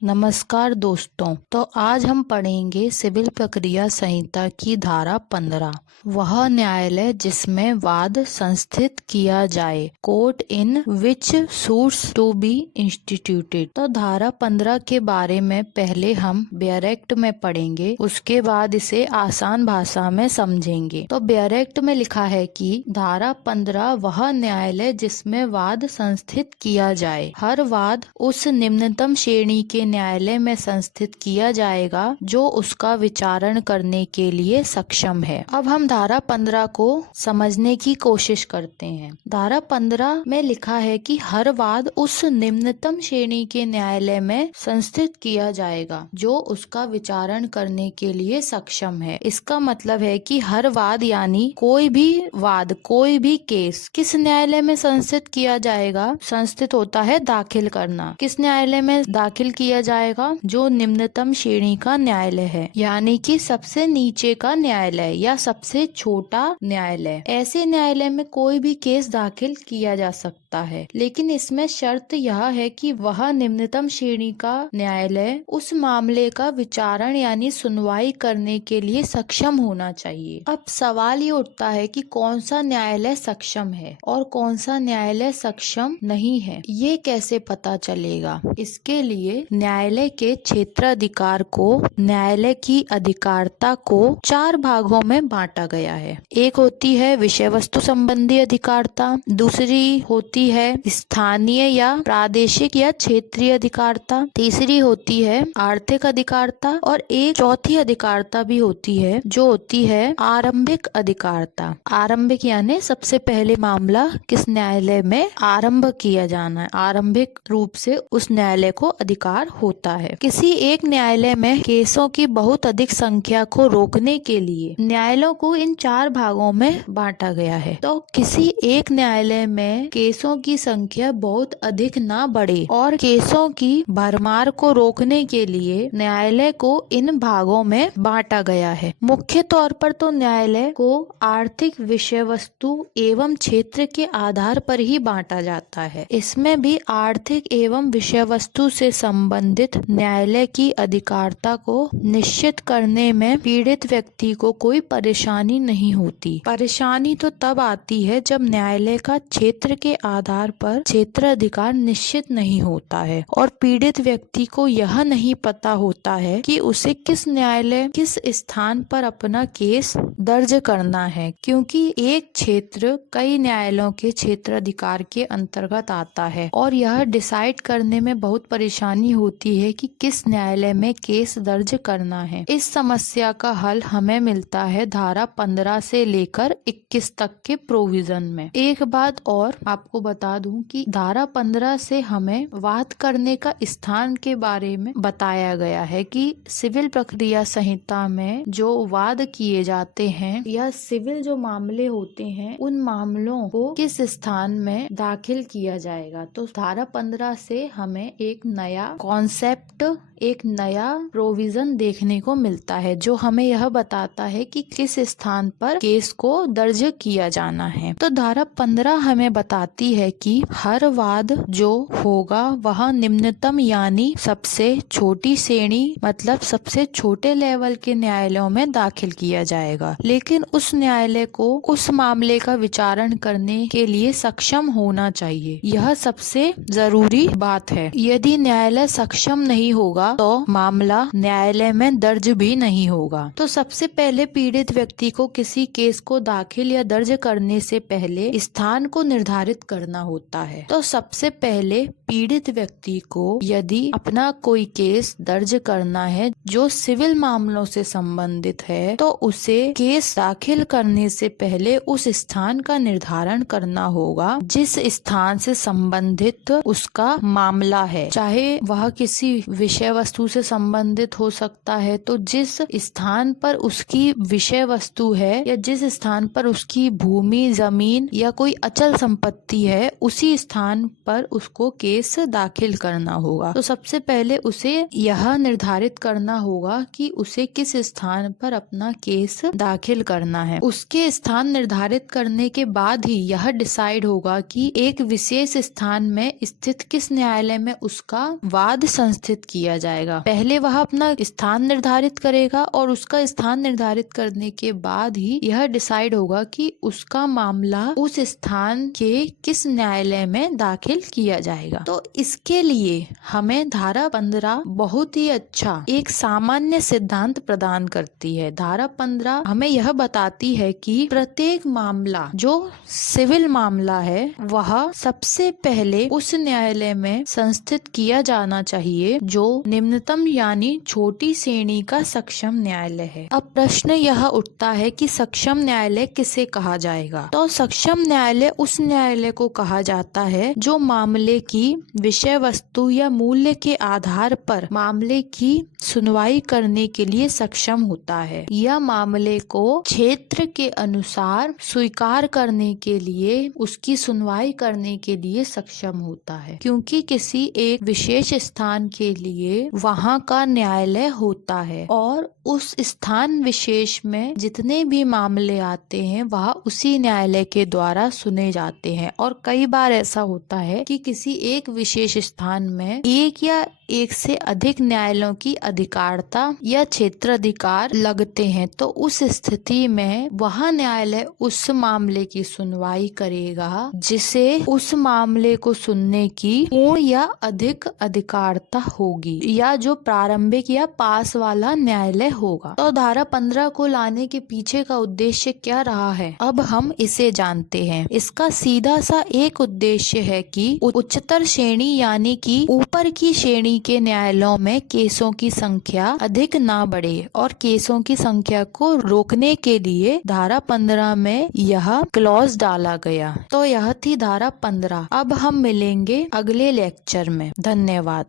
नमस्कार दोस्तों। तो आज हम पढ़ेंगे सिविल प्रक्रिया संहिता की धारा 15। वह न्यायालय जिसमें वाद संस्थित किया जाए, court in which suits to be instituted. तो धारा 15 के बारे में पहले हम बेयर एक्ट में पढ़ेंगे, उसके बाद इसे आसान भाषा में समझेंगे। तो बेयर एक्ट में लिखा है कि धारा 15 वह न्यायालय जिसमें वाद संस्थित किया जाए। हर वाद उस निम्नतम श्रेणी के न्यायालय में संस्थित किया जाएगा जो उसका विचारण करने के लिए सक्षम है। अब हम धारा 15 को समझने की कोशिश करते हैं। धारा 15 में लिखा है कि हर वाद उस निम्नतम श्रेणी के न्यायालय में संस्थित किया जाएगा जो उसका विचारण करने के लिए सक्षम है। इसका मतलब है कि हर वाद यानी कोई भी वाद, कोई भी केस किस न्यायालय में संस्थित किया जाएगा। संस्थित होता है दाखिल करना। किस न्यायालय में दाखिल किया जाएगा? जो निम्नतम श्रेणी का न्यायालय है, यानी कि सबसे नीचे का न्यायालय या सबसे छोटा न्यायालय। ऐसे न्यायालय में कोई भी केस दाखिल किया जा सकता है, लेकिन इसमें शर्त यह है कि वह निम्नतम श्रेणी का न्यायालय उस मामले का विचारण यानी सुनवाई करने के लिए सक्षम होना चाहिए। अब सवाल ये उठता है कि कौन सा न्यायालय सक्षम है और कौन सा न्यायालय सक्षम नहीं है, ये कैसे पता चलेगा? इसके लिए न्यायालय के क्षेत्राधिकार को, न्यायालय की अधिकारता को 4 भागों में बांटा गया है। एक होती है विषय वस्तु संबंधी अधिकारता, दूसरी होती है स्थानीय या प्रादेशिक या क्षेत्रीय अधिकारता, तीसरी होती है आर्थिक अधिकारता और एक चौथी अधिकारता भी होती है जो होती है आरंभिक अधिकारता। आरंभिक यानी सबसे पहले मामला किस न्यायालय में आरंभ किया जाना है, आरंभिक रूप से उस न्यायालय को अधिकार होता है। किसी एक न्यायालय में केसों की बहुत अधिक संख्या को रोकने के लिए न्यायालयों को इन 4 भागों में बांटा गया है। तो किसी एक न्यायालय में केसों की संख्या बहुत अधिक ना बढ़े और केसों की भरमार को रोकने के लिए न्यायालय को इन भागों में बांटा गया है। मुख्य तौर पर तो न्यायालय को आर्थिक, विषय वस्तु एवं क्षेत्र के आधार पर ही बांटा जाता है। इसमें भी आर्थिक एवं विषय वस्तु से संबंधित न्यायालय की अधिकारता को निश्चित करने में पीड़ित व्यक्ति को कोई परेशानी नहीं होती। परेशानी तो तब आती है जब न्यायालय का क्षेत्र के आधार पर क्षेत्राधिकार निश्चित नहीं होता है और पीड़ित व्यक्ति को यह नहीं पता होता है कि उसे किस न्यायालय, किस स्थान पर अपना केस दर्ज करना है, क्योंकि एक क्षेत्र कई न्यायालयों के क्षेत्राधिकार के अंतर्गत आता है और यह डिसाइड करने में बहुत परेशानी होती है कि किस न्यायालय में केस दर्ज करना है। इस समस्या का हल हमें मिलता है धारा 15 से लेकर 21 तक के प्रोविजन में। एक बात और आपको बता दूं कि धारा 15 से हमें वाद करने का स्थान के बारे में बताया गया है कि सिविल प्रक्रिया संहिता में जो वाद किए जाते हैं या सिविल जो मामले होते हैं, उन मामलों को किस स्थान में दाखिल किया जाएगा। तो धारा 15 से हमें एक नया कॉन्सेप्ट, एक नया प्रोविजन देखने को मिलता है जो हमें यह बताता है कि किस स्थान पर केस को दर्ज किया जाना है। तो धारा 15 हमें बताती है कि हर वाद जो होगा वह निम्नतम यानी सबसे छोटी श्रेणी, मतलब सबसे छोटे लेवल के न्यायालयों में दाखिल किया जाएगा, लेकिन उस न्यायालय को उस मामले का विचारण करने के लिए सक्षम होना चाहिए। यह सबसे जरूरी बात है। यदि न्यायालय सक्षम नहीं होगा तो मामला न्यायालय में दर्ज भी नहीं होगा। तो सबसे पहले पीड़ित व्यक्ति को किसी केस को दाखिल या दर्ज करने से पहले स्थान को निर्धारित करना होता है। तो सबसे पहले पीड़ित व्यक्ति को यदि अपना कोई केस दर्ज करना है जो सिविल मामलों से संबंधित है, तो उसे केस दाखिल करने से पहले उस स्थान का निर्धारण करना होगा जिस स्थान से संबंधित उसका मामला है। चाहे वह किसी विषय वस्तु से संबंधित हो सकता है, तो जिस स्थान पर उसकी विषय वस्तु है या जिस स्थान पर उसकी भूमि, जमीन या कोई अचल संपत्ति है उसी स्थान पर उसको केस दाखिल करना होगा। तो सबसे पहले उसे यह निर्धारित करना होगा कि उसे किस स्थान पर अपना केस दाखिल करना है। उसके स्थान निर्धारित करने के बाद ही यह डिसाइड होगा कि एक विशेष स्थान में स्थित किस न्यायालय में उसका वाद संस्थित किया जाएगा। पहले वह अपना स्थान निर्धारित करेगा और उसका स्थान निर्धारित करने के बाद ही यह डिसाइड होगा कि उसका मामला उस स्थान के किस न्यायालय में दाखिल किया जाएगा। तो इसके लिए हमें धारा 15 बहुत ही अच्छा एक सामान्य सिद्धांत प्रदान करती है। धारा 15 हमें यह बताती है कि प्रत्येक मामला जो सिविल मामला है वह सबसे पहले उस न्यायालय में संस्थित किया जाना चाहिए जो निम्नतम यानी छोटी श्रेणी का सक्षम न्यायालय है। अब प्रश्न यह उठता है कि सक्षम न्यायालय किसे कहा जाएगा। तो सक्षम न्यायालय उस न्यायालय को कहा जाता है जो मामले की विषय वस्तु या मूल्य के आधार पर मामले की सुनवाई करने के लिए सक्षम होता है या मामले को क्षेत्र के अनुसार स्वीकार करने के लिए उसकी सुनवाई करने के लिए सक्षम होता है। क्योंकि किसी एक विशेष स्थान के लिए वहाँ का न्यायालय होता है और उस स्थान विशेष में जितने भी मामले आते हैं वह उसी न्यायालय के द्वारा सुने जाते हैं। और कई बार ऐसा होता है कि किसी एक विशेष स्थान में एक या एक से अधिक न्यायालयों की अधिकारता या क्षेत्राधिकार लगते हैं। तो उस स्थिति में वह न्यायालय उस मामले की सुनवाई करेगा जिसे उस मामले को सुनने की पूर्ण या अधिक अधिकारता होगी या जो प्रारंभिक या पास वाला न्यायालय होगा। तो धारा 15 को लाने के पीछे का उद्देश्य क्या रहा है, अब हम इसे जानते हैं। इसका सीधा सा एक उद्देश्य है कि उच्चतर श्रेणी यानी कि ऊपर की श्रेणी के न्यायालयों में केसों की संख्या अधिक ना बढ़े और केसों की संख्या को रोकने के लिए धारा 15 में यह क्लॉज डाला गया। तो यह थी धारा 15। अब हम मिलेंगे अगले लेक्चर में। धन्यवाद।